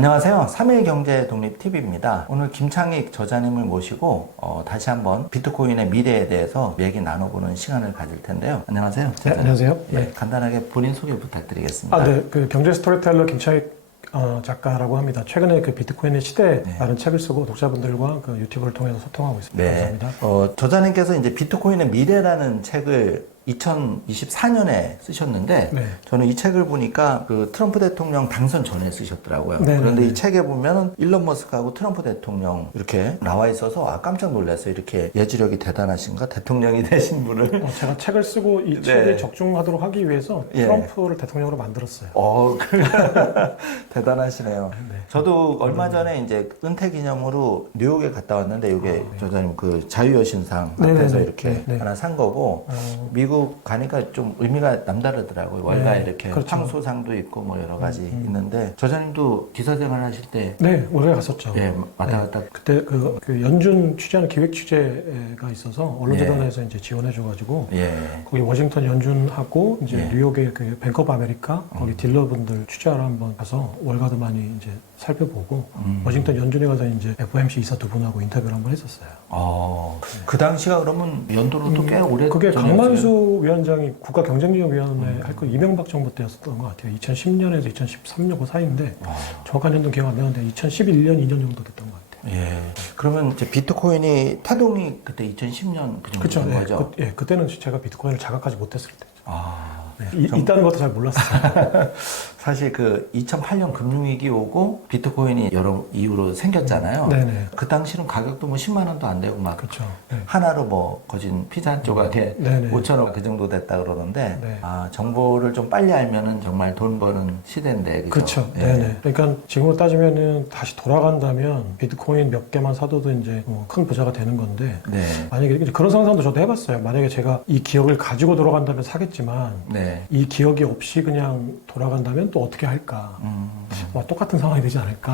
안녕하세요. 3일 경제 독립 TV입니다. 오늘 김창익 저자님을 모시고 다시 한번 비트코인의 미래에 대해서 얘기 나눠보는 시간을 가질 텐데요. 안녕하세요. 네, 안녕하세요. 네, 간단하게 본인 소개 부탁드리겠습니다. 네. 그 경제 스토리텔러 김창익 작가라고 합니다. 최근에 그 비트코인의 시대라는 책을 쓰고 독자분들과 그 유튜브를 통해서 소통하고 있습니다. 네. 감사합니다. 저자님께서 이제 비트코인의 미래라는 책을 2024년에 쓰셨는데 네. 저는 이 책을 보니까 그 트럼프 대통령 당선 전에 쓰셨더라고요. 네, 그런데 네. 이 책에 보면은 일론 머스크하고 트럼프 대통령 이렇게 나와 있어서 깜짝 놀랐어요. 이렇게 예지력이 대단하신가? 대통령이 되신 분을. 제가 책을 쓰고 이 네. 책에 적중하도록 하기 위해서 예. 트럼프를 대통령으로 만들었어요. 대단하시네요. 네. 저도 얼마 전에 이제 은퇴 기념으로 뉴욕에 갔다 왔는데 이게 저자님 그 자유여신상 네, 앞에서 네, 이렇게 네, 네. 하나 산 거고 미국 가니까 좀 의미가 남다르더라고요. 월가에 네, 이렇게 그렇죠. 황소상도 있고 뭐 여러 가지 있는데 저자님도 기사 생활 하실 때 네, 올해 갔었죠. 예, 왔다 갔다. 그때 그 연준 취재하는 기획 취재가 있어서 언론재단에서 이제 지원해줘가지고 예. 거기 워싱턴 연준하고 이제 예. 뉴욕의 그 뱅크 오브 아메리카 거기 딜러분들 취재하러 한번 가서 월가도 많이 이제 살펴보고 워싱턴 연준에 가서 이제 FOMC 이사 두 분하고 인터뷰를 한번 했었어요. 그 당시가 그러면 연도로도 꽤 오래 그게 전이었어요? 강만수 위원장이 국가경쟁력위원회 할 거 이명박 정부 때였었던 것 같아요. 2010년에서 2013년 그 사이인데 정확한 연도 기억 안 나는데 2011년, 2년 정도 됐던 것 같아요. 예. 그러면 이제 비트코인이 태동이 그때 2010년 그 정도 그렇죠. 된 거죠? 그때는 제가 비트코인을 자각하지 못했을 때죠. 좀- 있다는 것도 잘 몰랐어요. 사실 그 2008년 금융위기 오고 비트코인이 여러 이유로 생겼잖아요. 네네. 그 당시는 가격도 뭐 10만 원도 안 되고 막 그렇죠. 네. 하나로 뭐 거진 피자 한 조각에 네네. 5천 원 그 정도 됐다 그러는데 네. 정보를 좀 빨리 알면은 정말 돈 버는 시대인데 그죠? 그렇죠. 네네. 그러니까 지금으로 따지면은 다시 돌아간다면 비트코인 몇 개만 사둬도 이제 큰 부자가 되는 건데 네. 만약에 이제 그런 상상도 저도 해봤어요. 만약에 제가 이 기억을 가지고 돌아간다면 사겠지만 네. 이 기억이 없이 그냥 돌아간다면 또 어떻게 할까? 똑같은 상황이 되지 않을까?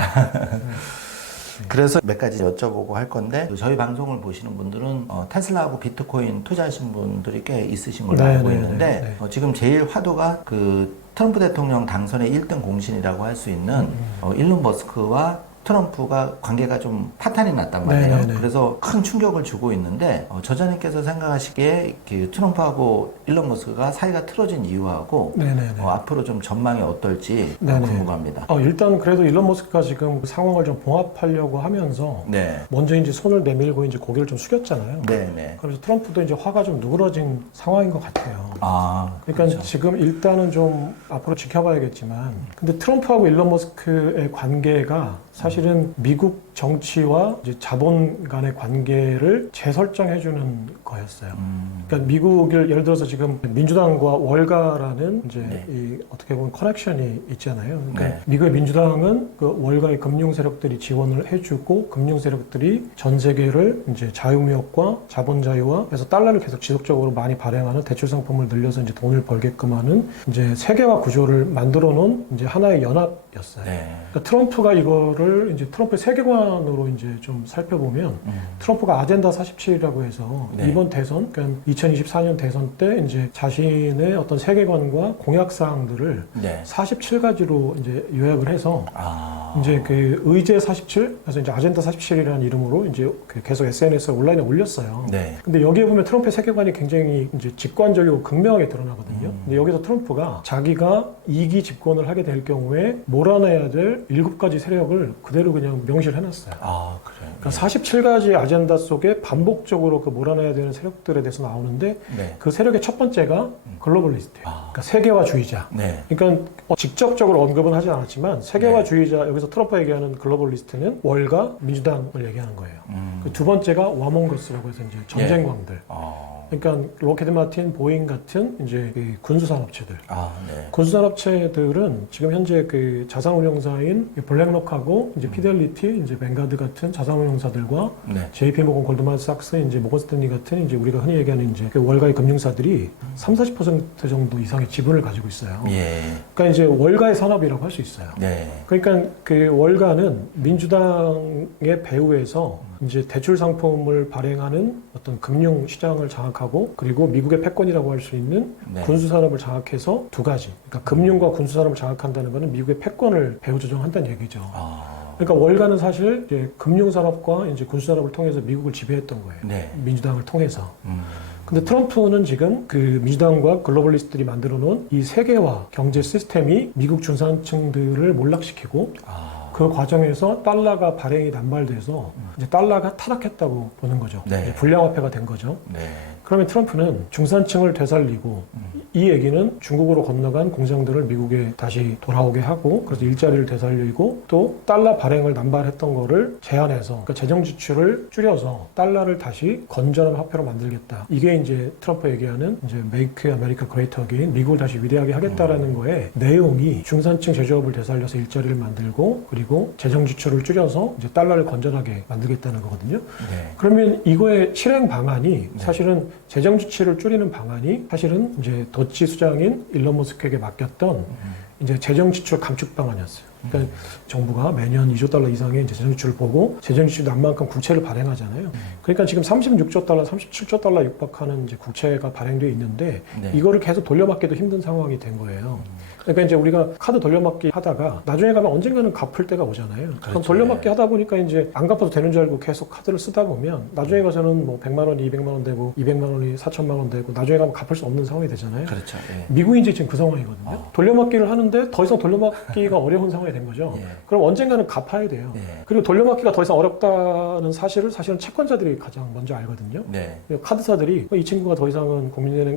그래서 몇 가지 여쭤보고 할 건데 저희 방송을 보시는 분들은 테슬라하고 비트코인 투자하신 분들이 꽤 있으신 걸로 네, 알고 네, 있는데 네. 지금 제일 화두가 그 트럼프 대통령 당선의 1등 공신이라고 할 수 있는 일론 머스크와 트럼프가 관계가 좀 파탄이 났단 말이에요. 네, 네, 네. 그래서 큰 충격을 주고 있는데 저자님께서 생각하시기에 그 트럼프하고 일론 머스크가 사이가 틀어진 이유하고 네네네. 앞으로 좀 전망이 어떨지 네네. 궁금합니다. 일단 그래도 일론 머스크가 지금 상황을 좀 봉합하려고 하면서 네. 먼저 이제 손을 내밀고 이제 고개를 좀 숙였잖아요. 네네. 그래서 트럼프도 이제 화가 좀 누그러진 상황인 것 같아요. 그렇죠. 그러니까 지금 일단은 좀 앞으로 지켜봐야겠지만 근데 트럼프하고 일론 머스크의 관계가 사실은 미국 정치와 이제 자본 간의 관계를 재설정해주는 거였어요. 그러니까 미국을 예를 들어서 지금 민주당과 월가라는 이제 네. 이 어떻게 보면 커넥션이 있잖아요. 그러니까 네. 미국의 민주당은 그 월가의 금융 세력들이 지원을 해주고 금융 세력들이 전 세계를 이제 자유무역과 자본 자유와 그래서 달러를 계속 지속적으로 많이 발행하는 대출 상품을 늘려서 이제 돈을 벌게끔 하는 이제 세계화 구조를 만들어 놓은 이제 하나의 연합이었어요. 네. 그러니까 트럼프가 이거를 이제 트럼프의 세계관으로 이제 좀 살펴보면 트럼프가 아젠다 47이라고 해서 네. 이번 대선, 그러니까 2024년 대선 때 이제 자신의 어떤 세계관과 공약 사항들을 네. 47가지로 이제 요약을 해서 이제 그 의제 47, 그래서 이제 아젠다 47이라는 이름으로 이제 그 계속 SNS에 온라인에 올렸어요. 네. 근데 여기에 보면 트럼프의 세계관이 굉장히 이제 직관적이고 극명하게 드러나거든요. 근데 여기서 트럼프가 자기가 2기 집권을 하게 될 경우에 몰아내야 될 7가지 세력을 그대로 그냥 명시를 해놨어요. 그래요. 그러니까 47가지 아젠다 속에 반복적으로 그 몰아내야 되는 세력들에 대해서 나오는데 네. 그 세력의 첫 번째가 글로벌리스트예요. 그러니까 세계화주의자. 네. 그러니까 직접적으로 언급은 하지 않았지만 세계화주의자, 여기서 트럼프 얘기하는 글로벌리스트는 월가 민주당을 얘기하는 거예요. 그 두 번째가 와몽거스라고 해서 이제 전쟁광들. 그러니까 로켓 마틴, 보잉 같은 이제 그 군수산업체들. 네. 군수산업체들은 지금 현재 그 자산운용사인 블랙록하고 이제 피델리티, 이제 뱅가드 같은 자산운용사들과 네. JP모건, 골드만삭스, 이제 모건스탠리 같은 이제 우리가 흔히 얘기하는 이제 그 월가의 금융사들이 30~40% 정도 이상의 지분을 가지고 있어요. 예. 그러니까 이제 월가의 산업이라고 할 수 있어요. 네. 그러니까 그 월가는 민주당의 배후에서 이제 대출 상품을 발행하는 어떤 금융 시장을 장악하고 그리고 미국의 패권이라고 할 수 있는 네. 군수 산업을 장악해서 두 가지. 그러니까 금융과 군수 산업을 장악한다는 것은 미국의 패권을 배후 조정한다는 얘기죠. 그러니까 월가는 사실 이제 금융 산업과 이제 군수 산업을 통해서 미국을 지배했던 거예요. 네. 민주당을 통해서. 근데 트럼프는 지금 그 민주당과 글로벌리스트들이 만들어 놓은 이 세계화 경제 시스템이 미국 중산층들을 몰락시키고 그 과정에서 달러가 발행이 남발돼서 이제 달러가 타락했다고 보는 거죠. 네. 불량화폐가 된 거죠. 네. 그러면 트럼프는 중산층을 되살리고 이 얘기는 중국으로 건너간 공장들을 미국에 다시 돌아오게 하고 그래서 일자리를 되살리고 또 달러 발행을 남발했던 거를 제한해서 그러니까 재정 지출을 줄여서 달러를 다시 건전한 화폐로 만들겠다. 이게 이제 트럼프 얘기하는 이제 Make America Great Again, 미국을 다시 위대하게 하겠다라는 거에 내용이 중산층 제조업을 되살려서 일자리를 만들고 그리고 재정 지출을 줄여서 이제 달러를 건전하게 만들겠다는 거거든요. 네. 그러면 이거의 실행 방안이 사실은 재정 지출을 줄이는 방안이 사실은 이제 도치 수장인 일론 머스크에게 맡겼던 이제 재정 지출 감축 방안이었어요. 그러니까 정부가 매년 2조 달러 이상의 이제 재정 지출을 보고 재정 지출 난 만큼 국채를 발행하잖아요. 그러니까 지금 36조 달러, 37조 달러 육박하는 이제 국채가 발행돼 있는데 네. 이거를 계속 돌려받기도 힘든 상황이 된 거예요. 그러니까 이제 우리가 카드 돌려받기 하다가 나중에 가면 언젠가는 갚을 때가 오잖아요. 그럼 그렇죠. 돌려받기 하다 보니까 이제 안 갚아도 되는 줄 알고 계속 카드를 쓰다 보면 나중에 가서는 뭐 100만 원이 200만 원 되고 200만 원이 4천만 원 되고 나중에 가면 갚을 수 없는 상황이 되잖아요. 그렇죠. 예. 미국이 이제 지금 그 상황이거든요. 돌려받기를 하는데 더 이상 돌려받기가 어려운 상황이 된 거죠. 예. 그럼 언젠가는 갚아야 돼요. 예. 그리고 돌려받기가 더 이상 어렵다는 사실은 채권자들이 가장 먼저 알거든요. 네. 카드사들이 이 친구가 더 이상은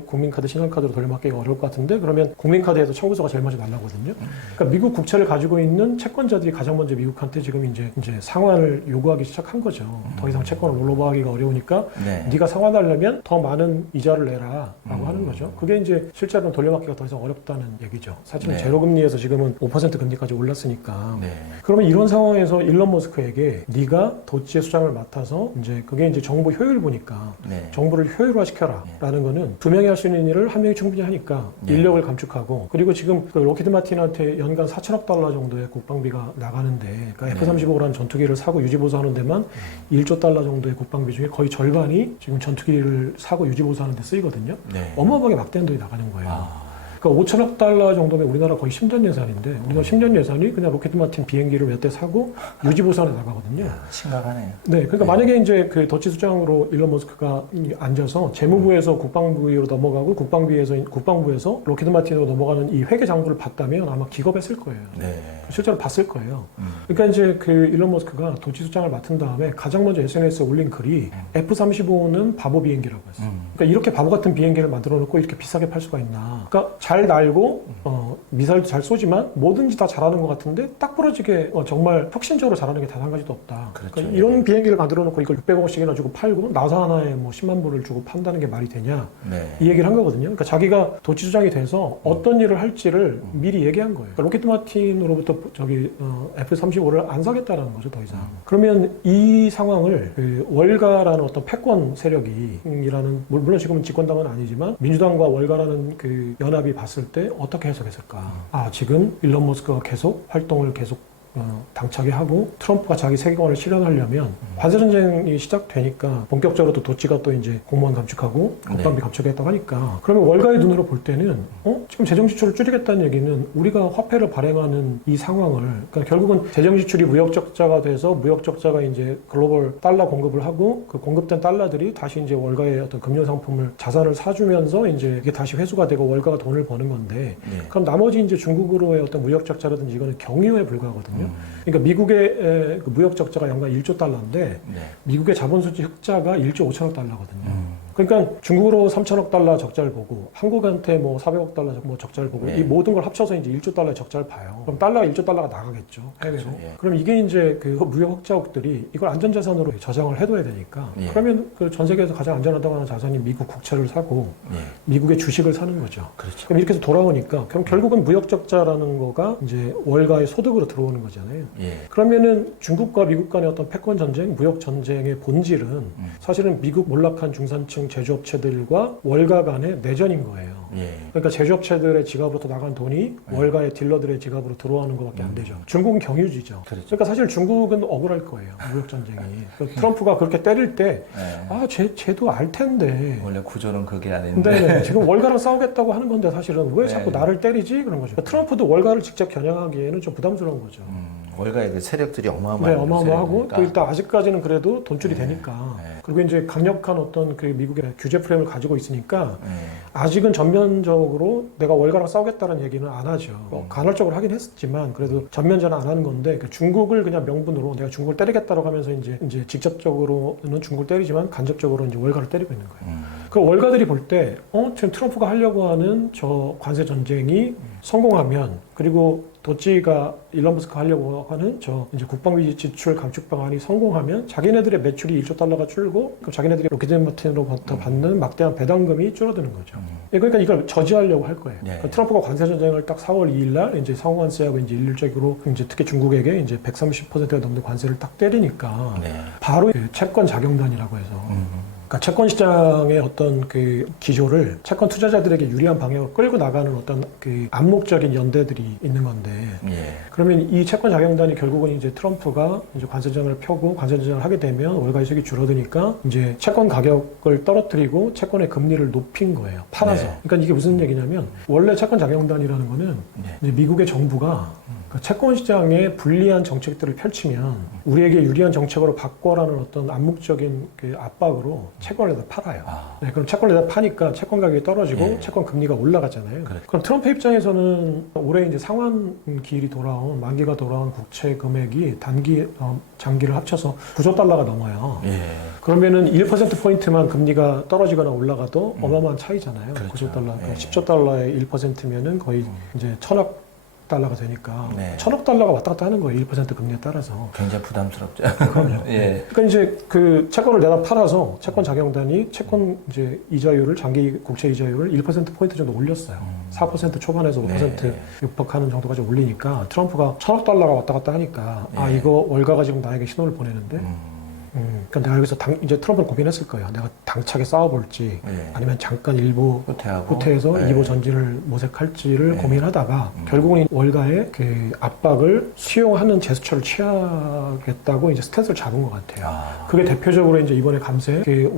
국민카드, 신한카드로 돌려받기가 어려울 것 같은데 그러면 국민카드에서 청구서가 제일 먼저 날라거든요. 그러니까 미국 국채를 가지고 있는 채권자들이 가장 먼저 미국한테 지금 이제 상환을 요구하기 시작한 거죠. 더 이상 채권을 롤오버하기가 어려우니까 네. 네가 상환하려면 더 많은 이자를 내라라고 하는 거죠. 그게 이제 실제로는 돌려받기가 더 이상 어렵다는 얘기죠. 사실은 네. 제로금리에서 지금은 5% 금리까지 올랐으니까. 네. 그러면 이런 상황에서 일론 머스크에게 네가 도치의 수장을 맡아서 이제 그게 이제 정부 효율 보니까 네. 정부를 효율화시켜라라는 거는 두 명이 할 수 있는 일을 한 명이 충분히 하니까 네. 인력을 감축하고 그리고 지금 그 로키드 마틴한테 연간 4천억 달러 정도의 국방비가 나가는데 그러니까 F-35라는 전투기를 사고 유지보수하는 데만 1조 달러 정도의 국방비 중에 거의 절반이 지금 전투기를 사고 유지보수하는 데 쓰이거든요. 네. 어마어마하게 막대한 돈이 나가는 거예요. 그러니까 5천억 달러 정도면 우리나라 거의 10년 예산인데 우리가 10년 예산이 그냥 로켓 마틴 비행기를 몇 대 사고 유지보수하는 데 나가거든요. 심각하네요. 네, 그러니까 만약에 이제 그 더치 수장으로 일론 머스크가 앉아서 재무부에서 국방부로 넘어가고 국방부에서 로켓 마틴으로 넘어가는 이 회계 장부를 봤다면 아마 기겁했을 거예요. 네. 실제로 봤을 거예요. 그러니까 이제 그 일론 머스크가 도치 수장을 맡은 다음에 가장 먼저 SNS에 올린 글이 F-35는 바보 비행기라고 했어요. 그러니까 이렇게 바보 같은 비행기를 만들어 놓고 이렇게 비싸게 팔 수가 있나. 그러니까 잘 날고 미사일도 잘 쏘지만 뭐든지 다 잘하는 것 같은데 딱 부러지게 정말 혁신적으로 잘하는 게 단 한 가지도 없다. 그렇죠. 그러니까 이런 비행기를 만들어 놓고 이걸 600억씩이나 주고 팔고 나사 하나에 뭐 10만 불을 주고 판다는 게 말이 되냐. 네. 이 얘기를 한 거거든요. 그러니까 자기가 도치 수장이 돼서 어떤 일을 할지를 미리 얘기한 거예요. 그러니까 로켓 마틴으로부터 F-35를 안 사겠다라는 거죠, 더 이상. 그러면 이 상황을 그 월가라는 어떤 패권 세력이라는 물론 지금은 집권당은 아니지만 민주당과 월가라는 그 연합이 봤을 때 어떻게 해석했을까? 지금 일론 머스크가 계속 활동을 당차게 하고 트럼프가 자기 세계관을 실현하려면 관세전쟁이 시작되니까 본격적으로 또 도치가 또 이제 공무원 감축하고 국방비 감축했다고 하니까 그러면 월가의 눈으로 볼 때는 지금 재정 지출을 줄이겠다는 얘기는 우리가 화폐를 발행하는 이 상황을 그러니까 결국은 재정 지출이 무역 적자가 돼서 무역 적자가 이제 글로벌 달러 공급을 하고 그 공급된 달러들이 다시 이제 월가의 어떤 금융 상품을 자산을 사주면서 이제 이게 다시 회수가 되고 월가가 돈을 버는 건데 그럼 나머지 이제 중국으로의 어떤 무역 적자라든지 이거는 경유에 불과하거든요. 그러니까 미국의 그 무역 적자가 연간 1조 달러인데 미국의 자본 수지 흑자가 1조 5천억 달러거든요. 그러니까 중국으로 3천억 달러 적자를 보고 한국한테 뭐 400억 달러 적자를 보고 이 모든 걸 합쳐서 이제 1조 달러의 적자를 봐요. 그럼 달러가 1조 달러가 나가겠죠. 해외로. 그렇죠. 그럼 이게 이제 그 무역 흑자국들이 이걸 안전자산으로 저장을 해둬야 되니까 그러면 그 전 세계에서 가장 안전하다고 하는 자산이 미국 국채를 사고 미국의 주식을 사는 거죠. 그렇죠. 그럼 이렇게 해서 돌아오니까 그럼 결국은 무역 적자라는 거가 이제 월가의 소득으로 들어오는 거잖아요. 그러면은 중국과 미국 간의 어떤 패권 전쟁, 무역 전쟁의 본질은 사실은 미국 몰락한 중산층 제조업체들과 월가 간의 내전인 거예요. 예. 그러니까 제조업체들의 지갑으로부터 나간 돈이 월가의 딜러들의 지갑으로 들어오는 것밖에 안 되죠. 중국은 경유지죠. 그렇죠. 그러니까 사실 중국은 억울할 거예요. 무역 전쟁이. 트럼프가 그렇게 때릴 때, 쟤도 알 텐데. 원래 구조는 그게 아닌데. 네, 지금 월가랑 싸우겠다고 하는 건데 사실은 왜 자꾸 네. 나를 때리지? 그런 거죠. 트럼프도 월가를 직접 겨냥하기에는 좀 부담스러운 거죠. 월가의 그 세력들이 네, 어마어마한 어마어마하고 세력이니까. 또 일단 아직까지는 그래도 돈줄이 네. 되니까 네. 그리고 이제 강력한 어떤 그 미국의 규제 프레임을 가지고 있으니까 네. 아직은 전면적으로 내가 월가랑 싸우겠다는 얘기는 안 하죠. 간헐적으로 하긴 했지만 그래도 전면전은 안 하는 건데 그 중국을 그냥 명분으로 내가 중국을 때리겠다고 하면서 이제 직접적으로는 중국을 때리지만 간접적으로 이제 월가를 때리고 있는 거예요. 그 월가들이 볼 때 지금 트럼프가 하려고 하는 저 관세 전쟁이 성공하면 그리고 도찌가 일론 머스크 하려고 하는 저 이제 국방비 지출 감축 방안이 성공하면 자기네들의 매출이 1조 달러가 줄고 그럼 자기네들이 로키드 마틴으로부터 받는 막대한 배당금이 줄어드는 거죠. 그러니까 이걸 저지하려고 할 거예요. 네. 그러니까 트럼프가 관세 전쟁을 딱 4월 2일 날 이제 상호관세하고 이제 일률적으로 이제 특히 중국에게 이제 130%가 넘는 관세를 딱 때리니까 네. 바로 그 채권 자경단이라고 해서 그러니까 채권 시장의 어떤 그 기조를 채권 투자자들에게 유리한 방향으로 끌고 나가는 어떤 그 암묵적인 연대들이 있는 건데 예. 그러면 이 채권 자경단이 결국은 이제 트럼프가 이제 관세전을 펴고 관세전을 하게 되면 월가 이익이 줄어드니까 이제 채권 가격을 떨어뜨리고 채권의 금리를 높인 거예요. 팔아서. 네. 그러니까 이게 무슨 얘기냐면 원래 채권 자경단이라는 거는 네. 이제 미국의 정부가 그 채권 시장에 불리한 정책들을 펼치면 우리에게 유리한 정책으로 바꿔라는 어떤 암묵적인 그 압박으로 채권을 다 팔아요. 네, 그럼 채권을 다 파니까 채권 가격이 떨어지고 예. 채권 금리가 올라가잖아요. 그렇죠. 그럼 트럼프 입장에서는 올해 이제 상환기일이 돌아온 만기가 돌아온 국채 금액이 단기 장기를 합쳐서 9조 달러가 넘어요. 예. 그러면은 1% 포인트만 금리가 떨어지거나 올라가도 어마어마한 차이잖아요. 그렇죠. 9조 달러. 예. 10조 달러의 1%면은 거의 이제 1,000억 달러가 되니까 네. 1,000억 달러가 왔다 갔다 하는 거예요. 1% 금리에 따라서. 굉장히 부담스럽죠. 그럼요. 예. 그러니까 이제 그 채권을 내다 팔아서 채권 자경단이 채권 이제 이자율을 장기 국채 이자율을 1% 포인트 정도 올렸어요. 4% 초반에서 5% 네. 육박하는 정도까지 올리니까 트럼프가 1,000억 달러가 왔다 갔다 하니까 네. 이거 월가가 지금 나에게 신호를 보내는데 그러니까 내가 여기서 이제 트럼프는 고민했을 거예요. 내가 당차게 싸워볼지 예. 아니면 잠깐 일부 후퇴해서 예. 2보 전진을 모색할지를 예. 고민하다가 결국은 월가의 그 압박을 수용하는 제스처를 취하겠다고 이제 스탠스를 잡은 것 같아요. 그게 대표적으로 이제 이번에 감세 그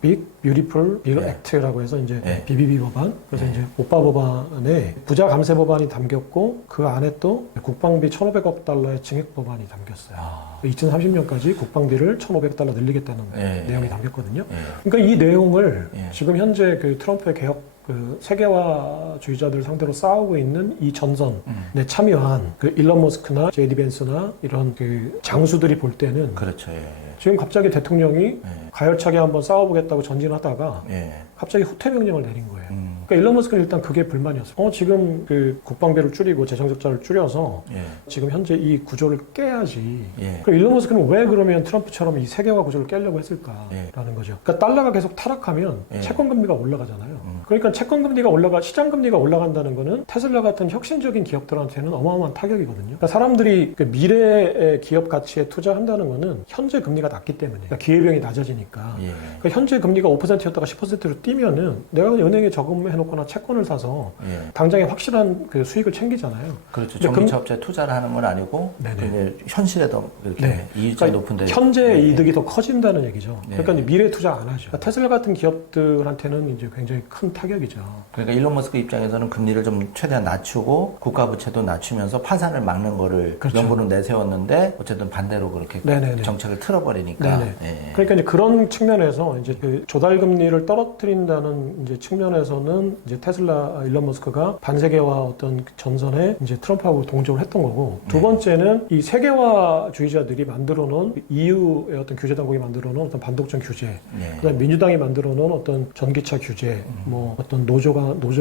빅 뷰티풀 빌 예. 액트라고 해서 이제 예. BBB 법안 그래서 이제 오빠 법안에 부자 감세 법안이 담겼고 그 안에 또 국방비 1,500억 달러의 증액 법안이 담겼어요. 2030년까지 국방비를 1,500억 달러 늘리겠다는 예. 내용이 담겼거든요. 예. 그러니까 이 내용을 예. 지금 현재 그 트럼프의 개혁 그 세계화주의자들 상대로 싸우고 있는 이 전선에 참여한 그 일론 머스크나 제디 벤스나 이런 그 장수들이 볼 때는 그렇죠. 예. 지금 갑자기 대통령이 예. 가열차게 한번 싸워보겠다고 전진하다가 예. 갑자기 후퇴 명령을 내린 거예요. 그러니까 일론 머스크는 일단 그게 불만이었어요. 지금 그 국방비를 줄이고 재정 적자를 줄여서 예. 지금 현재 이 구조를 깨야지. 예. 그럼 일론 머스크는 왜 그러면 트럼프처럼 이 세계화 구조를 깨려고 했을까라는 예. 거죠. 그러니까 달러가 계속 타락하면 예. 채권 금리가 올라가잖아요. 그러니까 채권 금리가 시장 금리가 올라간다는 거는 테슬라 같은 혁신적인 기업들한테는 어마어마한 타격이거든요. 그러니까 사람들이 그 미래의 기업 가치에 투자한다는 거는 현재 금리가 낮기 때문에 그러니까 기회비용이 낮아지니까. 예. 그러니까 현재 금리가 5%였다가 10%로 뛰면은 내가 은행에 저금해놓거나 채권을 사서 예. 당장에 확실한 그 수익을 챙기잖아요. 그렇죠. 근데 전기차업체에 투자를 하는 건 아니고 네네. 이제 현실에도 이렇게 네. 이익이 높은데 현재 예. 이득이 더 커진다는 얘기죠. 네. 그러니까 이제 미래 투자 안 하죠. 그러니까 테슬라 같은 기업들한테는 이제 굉장히 큰 타격이죠. 그러니까 일론 머스크 입장에서는 금리를 좀 최대한 낮추고 국가 부채도 낮추면서 파산을 막는 거를 그렇죠. 명분으로 내세웠는데 어쨌든 반대로 그렇게 네네네. 정책을 틀어버리니까. 네네. 예. 그러니까 이제 그런 측면에서 이제 그 조달 금리를 떨어뜨린다는 이제 측면에서는 이제 테슬라 일론 머스크가 반세계화 어떤 전선에 이제 트럼프하고 동조를 했던 거고 두 번째는 이 세계화주의자들이 만들어 놓은 EU의 어떤 규제 당국이 만들어 놓은 어떤 반독점 규제 예. 그다음에 민주당이 만들어 놓은 어떤 전기차 규제 뭐 어떤 노조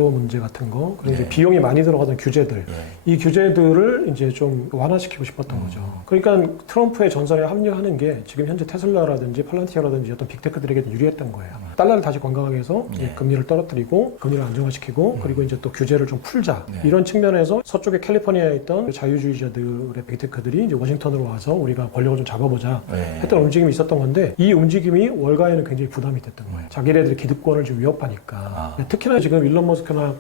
문제 같은 거 그리고 이제 예. 비용이 많이 들어가던 규제들 예. 이 규제들을 이제 좀 완화시키고 싶었던 거죠. 그러니까 트럼프의 전선에 합류하는 게 지금 현재 테슬라라든지 팔란티어라든지 어떤 빅테크들에게 유리했던 거예요. 달러를 다시 건강하게 해서 이제 예. 금리를 떨어뜨리고 금리를 안정화시키고 그리고 이제 또 규제를 좀 풀자. 네. 이런 측면에서 서쪽에 캘리포니아에 있던 자유주의자들의 빅테크들이 이제 워싱턴으로 와서 우리가 권력을 좀 잡아보자 네. 했던 움직임이 있었던 건데 이 움직임이 월가에는 굉장히 부담이 됐던 거예요. 자기네들의 기득권을 좀 위협하니까. 특히나 지금 일론 머스크나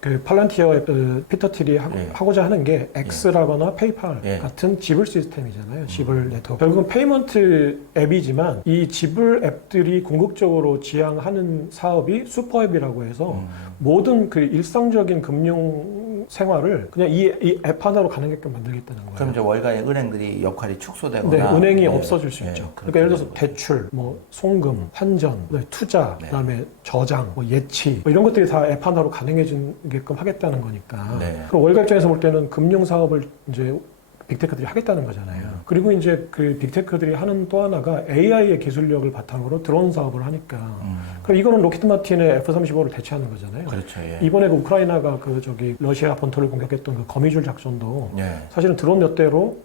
그 팔란티어의 피터 틸이 예. 하고자 하는 게 X라거나 페이팔 예. 같은 지불 시스템이잖아요. 지불 네트워크. 결국은 페이먼트 앱이지만 이 지불 앱들이 궁극적으로 지향하는 사업이 슈퍼앱이라고 해서 모든 그 일상적인 금융 생활을 그냥 이 앱 하나로 가능하게끔 만들겠다는 거예요. 그럼 이제 월가의 은행들이 역할이 축소되거나 네, 은행이 네. 없어질 수 네. 있죠. 그렇게 그러니까 예를 들어서 되는 거죠. 대출, 뭐 송금, 환전, 그다음에 투자, 네. 그다음에 저장, 뭐 예치 뭐 이런 것들이 다 앱 하나로 가능해지게끔 하겠다는 거니까. 네. 그럼 월가 입장에서 볼 때는 금융 사업을 이제 빅테크들이 하겠다는 거잖아요. 그리고 이제 그 빅테크들이 하는 또 하나가 AI의 기술력을 바탕으로 드론 사업을 하니까. 그럼 이거는 로키드 마틴의 F-35를 대체하는 거잖아요. 그렇죠. 예. 이번에 그 우크라이나가 그 러시아 본토를 공격했던 그 거미줄 작전도 예. 사실은 드론 몇 대로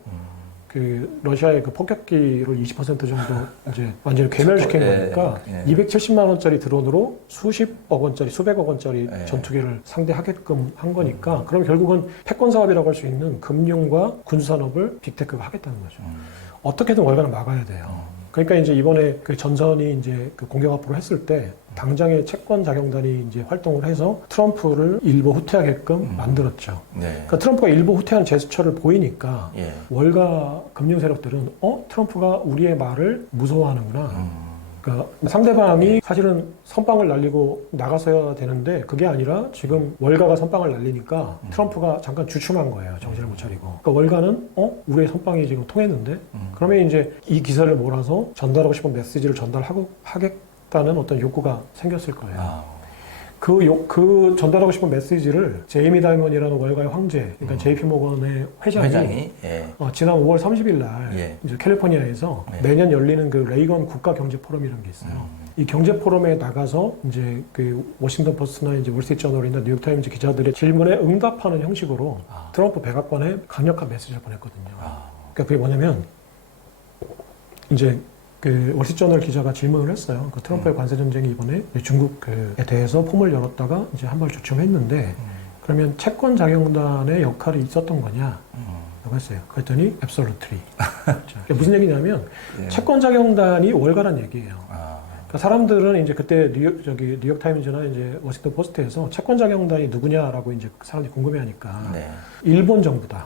그 러시아의 그 폭격기를 20% 정도 이제 완전히 괴멸시킨 예, 거니까 예. 270만 원짜리 드론으로 수십억 원짜리, 수백억 원짜리 예. 전투기를 상대하게끔 한 거니까 그럼 결국은 패권 사업이라고 할 수 있는 금융과 군수 산업을 빅테크가 하겠다는 거죠. 어떻게든 월가는 막아야 돼요. 그러니까 이제 이번에 그 전선이 이제 그 공격 앞으로 했을 때 당장의 채권 자경단이 이제 활동을 해서 트럼프를 일부 후퇴하게끔 만들었죠. 네. 그러니까 트럼프가 일부 후퇴한 제스처를 보이니까 예. 월가 금융 세력들은 트럼프가 우리의 말을 무서워하는구나. 그러니까 상대방이 사실은 선빵을 날리고 나가서야 되는데 그게 아니라 지금 월가가 선빵을 날리니까 트럼프가 잠깐 주춤한 거예요. 정신을 못 차리고. 그러니까 월가는 우리의 선빵이 지금 통했는데 그러면 이제 이 기사를 몰아서 전달하고 싶은 메시지를 하겠다는 어떤 욕구가 생겼을 거예요. 아. 그 전달하고 싶은 메시지를 제이미 다이먼이라는 월가의 황제, 그러니까 JP 모건의 회장이 예. 지난 5월 30일 날 예. 이제 캘리포니아에서 네. 매년 열리는 그 레이건 국가 경제 포럼이라는 게 있어요. 이 경제 포럼에 나가서 이제 그 워싱턴 포스트나 이제 월스트리트저널이나 뉴욕 타임즈 기자들의 질문에 응답하는 형식으로 트럼프 백악관에 강력한 메시지를 보냈거든요. 그러니까 그게 뭐냐면 이제 그 월스트리트저널 기자가 질문을 했어요. 그 트럼프의 관세 전쟁이 이번에 중국에 대해서 폼을 열었다가 이제 한 발 주춤했는데 그러면 채권 자경단의 역할이 있었던 거냐? 라고 했어요. 그랬더니 absolutely. 그러니까 무슨 얘기냐면 예. 채권 자경단이 월가란 얘기예요. 아. 그러니까 사람들은 이제 그때 뉴욕 타임즈나 이제 워싱턴 포스트에서 채권 자경단이 누구냐라고 이제 사람들이 궁금해하니까 네. 일본 정부다.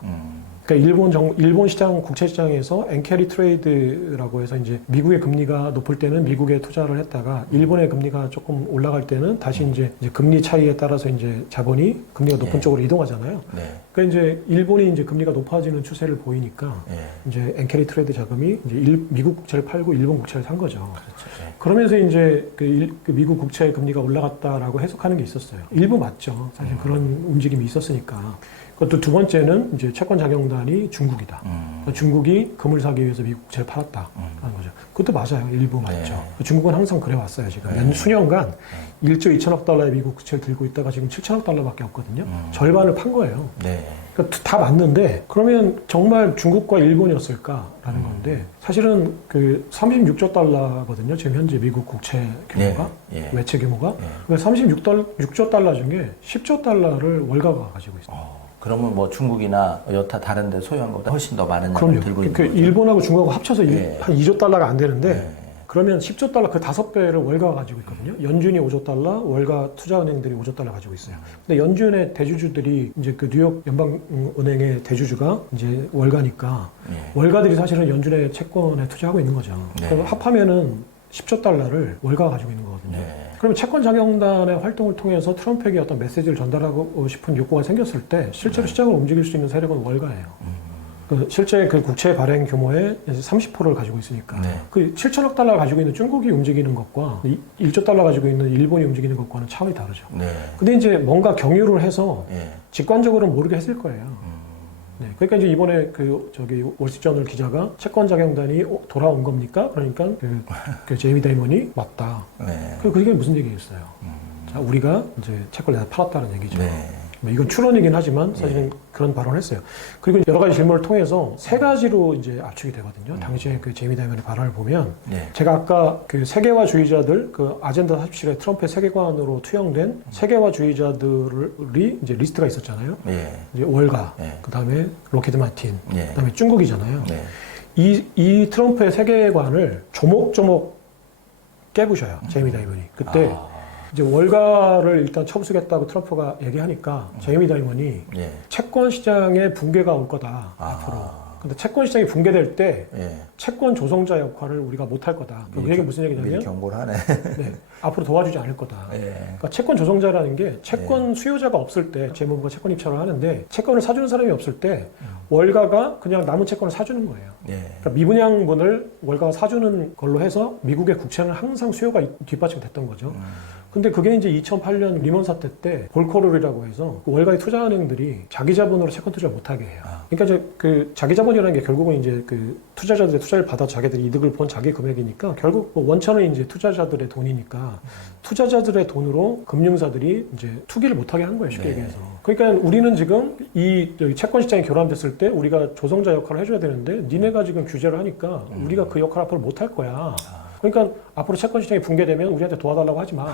그러니까 일본 시장, 국채 시장에서 엔캐리 트레이드라고 해서 이제 미국의 금리가 높을 때는 미국에 투자를 했다가 일본의 금리가 조금 올라갈 때는 다시 이제 금리 차이에 따라서 이제 자본이 금리가 높은 예. 쪽으로 이동하잖아요. 네. 그러니까 이제 일본이 이제 금리가 높아지는 추세를 보이니까 예. 이제 엔캐리 트레이드 자금이 이제 미국 국채를 팔고 일본 국채를 산 거죠. 그렇죠. 예. 그러면서 이제 그 미국 국채 금리가 올라갔다라고 해석하는 게 있었어요. 일부 맞죠. 사실 그런 움직임이 있었으니까. 그것도 두 번째는 이제 채권 자경단이 중국이다. 그러니까 중국이 금을 사기 위해서 미국 국채를 팔았다라는 거죠. 그것도 맞아요. 일부 맞죠. 네. 중국은 항상 그래 왔어요. 지금 몇 수년간 1조 2천억 달러의 미국 국채를 들고 있다가 지금 7천억 달러밖에 없거든요. 절반을 판 거예요. 네. 그러니까 다 맞는데 그러면 정말 중국과 일본이었을까라는 건데 사실은 그 36조 달러거든요. 지금 현재 미국 국채 규모가 예. 예. 외채 규모가 예. 그러니까 36조 달러 중에 10조 달러를 월가가 가지고 있어요. 그러면 뭐 중국이나 여타 다른 데 소유한 것보다 훨씬 더 많은 양을 그럼요. 들고 있는 그 거죠. 일본하고 중국하고 합쳐서 예. 한 2조 달러가 안 되는데 예. 그러면 10조 달러 그 5배를 월가가 가지고 있거든요. 연준이 5조 달러, 월가 투자은행들이 5조 달러 가지고 있어요. 근데 연준의 대주주들이 이제 그 뉴욕 연방은행의 대주주가 이제 월가니까 예. 월가들이 사실은 연준의 채권에 투자하고 있는 거죠. 네. 그럼 합하면은 10조 달러를 월가가 가지고 있는 거거든요. 네. 그러면 채권 자경단의 활동을 통해서 트럼프에게 어떤 메시지를 전달하고 싶은 욕구가 생겼을 때 실제로 시장을 움직일 수 있는 세력은 월가예요. 실제 그 국채 발행 규모의 30%를 가지고 있으니까 네. 그 7천억 달러 가지고 있는 중국이 움직이는 것과 1조 달러 가지고 있는 일본이 움직이는 것과는 차원이 다르죠. 네. 근데 이제 뭔가 경유를 해서 예. 직관적으로는 모르게 했을 거예요. 네. 그러니까 이제 이번에 그 월스트리트저널 기자가 채권 자경단이 돌아온 겁니까? 그러니까 그 제이미 다이먼이 맞다. 네. 그게 무슨 얘기겠어요? 자, 우리가 이제 채권을 내다 팔았다는 얘기죠. 네. 이건 추론이긴 하지만 사실은 그런 발언을 했어요. 그리고 여러 가지 질문을 통해서 세 가지로 이제 압축이 되거든요. 당시에 그 제이미 다이먼의 발언을 보면 제가 아까 그 세계화주의자들 그 아젠다 47의 트럼프의 세계관으로 투영된 세계화주의자들이 이제 리스트가 있었잖아요. 이제 월가, 그 다음에 로키드 마틴, 그 다음에 중국이잖아요. 이 트럼프의 세계관을 조목조목 깨부셔요. 제이미 다이먼이. 그때 이제 월가를 일단 처분하겠다고 트럼프가 얘기하니까 제이미 다이먼이 채권 시장에 붕괴가 올 거다 앞으로. 근데 채권 시장이 붕괴될 때 채권 조성자 역할을 우리가 못할 거다. 그 얘기 무슨 얘기냐면 미리 경고를 하네. 앞으로 도와주지 않을 거다. 그러니까 채권 조성자라는 게 채권 수요자가 없을 때 재무부가 채권 입찰을 하는데 채권을 사주는 사람이 없을 때 월가가 그냥 남은 채권을 사주는 거예요. 그러니까 미분양분을 월가가 사주는 걸로 해서 미국의 국채는 항상 수요가 뒷받침됐던 거죠. 근데 그게 이제 2008년 리먼 사태 때 볼코롤이라고 해서 그 월가의 투자은행들이 자기 자본으로 채권 투자를 못하게 해요. 그러니까 이제 그 자기 자본이라는 게 결국은 이제 그 투자자들의 투자를 받아 자기들이 이득을 본 자기 금액이니까 결국 뭐 원천은 이제 투자자들의 돈이니까 투자자들의 돈으로 금융사들이 이제 투기를 못하게 한 거예요, 쉽게 얘기해서. 그러니까 우리는 지금 이 채권 시장이 교란됐을 때 우리가 조성자 역할을 해줘야 되는데 니네가 지금 규제를 하니까 우리가 그 역할 앞으로 못할 거야. 그러니까 앞으로 채권 시장이 붕괴되면 우리한테 도와달라고 하지 마.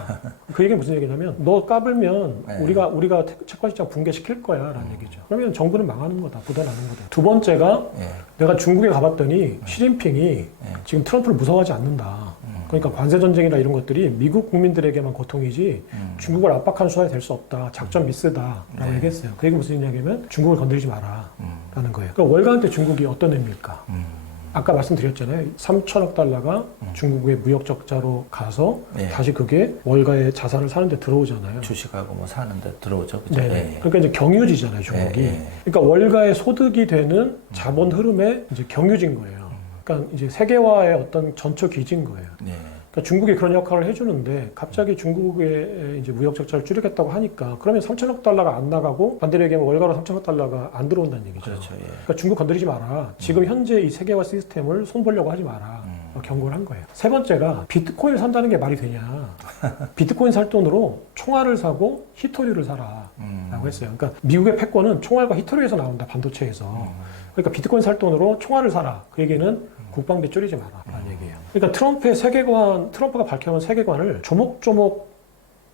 그 얘기는 무슨 얘기냐면 너 까불면 우리가 채권 시장 붕괴시킬 거야 라는 얘기죠. 그러면 정부는 망하는 거다. 부도나는 거다. 두 번째가 내가 중국에 가봤더니 시진핑이 지금 트럼프를 무서워하지 않는다. 그러니까 관세 전쟁이나 이런 것들이 미국 국민들에게만 고통이지 중국을 압박하는 수단이 될 수 없다. 작전 미스다라고 얘기했어요. 그 얘기는 무슨 얘기냐면 중국을 건드리지 마라 라는 거예요. 그러니까 월가한테 중국이 어떤 의미일까? 아까 말씀드렸잖아요. 3천억 달러가 중국의 무역 적자로 가서 다시 그게 월가의 자산을 사는데 들어오잖아요. 주식하고 뭐 사는데 들어오죠. 그죠? 그러니까 이제 경유지잖아요, 중국이. 그러니까 월가의 소득이 되는 자본 흐름의 이제 경유지인 거예요. 그러니까 이제 세계화의 어떤 전초 기지인 거예요. 그러니까 중국이 그런 역할을 해주는데 갑자기 중국의 이제 무역 적자를 줄이겠다고 하니까 그러면 3천억 달러가 안 나가고 반대로 얘기하면 월가로 3천억 달러가 안 들어온다는 얘기죠. 그렇죠. 그러니까 중국 건드리지 마라. 지금 현재 이 세계화 시스템을 손보려고 하지 마라. 경고를 한 거예요. 세 번째가 비트코인을 산다는 게 말이 되냐. 비트코인 살 돈으로 총알을 사고 히토리를 사라 라고 했어요. 그러니까 미국의 패권은 총알과 히토리에서 나온다. 반도체에서. 그러니까 비트코인 살 돈으로 총알을 사라. 그 얘기는 국방비 줄이지 마라 라는 얘기예요. 그러니까 트럼프의 세계관, 트럼프가 밝혀놓은 세계관을 조목조목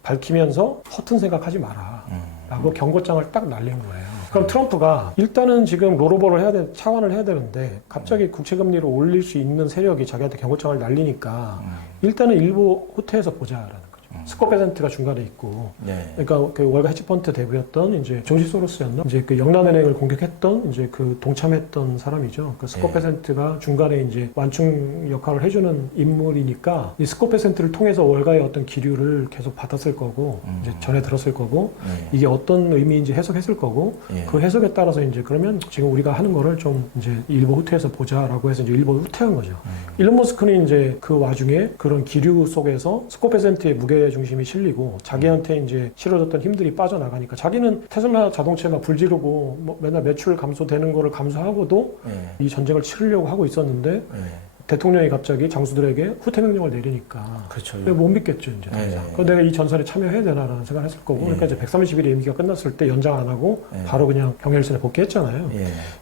밝히면서 허튼 생각하지 마라 라고 경고장을 딱 날린 거예요. 그럼 트럼프가 일단은 지금 롤오버를 해야 돼, 차환을 해야 되는데 갑자기 국채금리를 올릴 수 있는 세력이 자기한테 경고장을 날리니까 일단은 일부 후퇴해서 보자라는 거죠. 스코 베센트가 중간에 있고, 그러니까 그 월가 헤지펀드 대부였던 이제 조지 소로스였나? 이제 그 영란은행을 공격했던 이제 그 동참했던 사람이죠. 그 스코 베센트가 중간에 이제 완충 역할을 해주는 인물이니까 이 스코 베센트를 통해서 월가의 어떤 기류를 계속 받았을 거고, 이제 전해 들었을 거고, 이게 어떤 의미인지 해석했을 거고, 그 해석에 따라서 이제 그러면 지금 우리가 하는 거를 좀 이제 일부 후퇴해서 보자라고 해서 이제 일부 후퇴한 거죠. 일론 머스크는 이제 그 와중에 그런 기류 속에서 스코 베센트의 무게 중심이 실리고 자기한테 이제 실어졌던 힘들이 빠져나가니까 자기는 테슬라 자동차가 불지르고 뭐 맨날 매출 감소되는 거를 감수하고도 이 전쟁을 치르려고 하고 있었는데 대통령이 갑자기 장수들에게 후퇴 명령을 내리니까 그렇죠. 못 믿겠죠 이제. 그럼 내가 이 전선에 참여해야 되나라는 생각을 했을 거고 그러니까 이제 130일의 임기가 끝났을 때 연장 안 하고 바로 그냥 경혈선에 복귀했잖아요.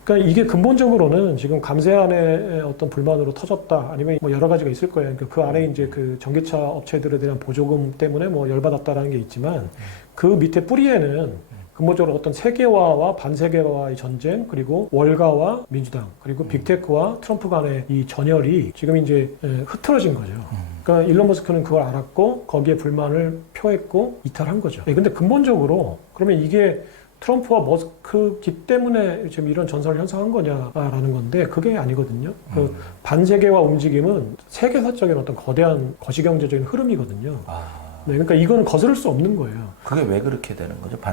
그러니까 이게 근본적으로는 지금 감세안의 어떤 불만으로 터졌다 아니면 뭐 여러 가지가 있을 거예요. 그러니까 그 안에 이제 그 전기차 업체들에 대한 보조금 때문에 뭐 열받았다라는 게 있지만 그 밑에 뿌리에는 근본적으로 어떤 세계화와 반세계화의 전쟁, 그리고 월가와 민주당, 그리고 빅테크와 트럼프 간의 이 전열이 지금 이제 흐트러진 거죠. 그러니까 일론 머스크는 그걸 알았고 거기에 불만을 표했고 이탈한 거죠. 근데 근본적으로 그러면 이게 트럼프와 머스크기 때문에 지금 이런 전선을 형성한 거냐라는 건데 그게 아니거든요. 그 반세계화 움직임은 세계사적인 어떤 거대한 거시경제적인 흐름이거든요. 그러니까 이거는 거스를 수 없는 거예요. 그게 왜 그렇게 되는 거죠?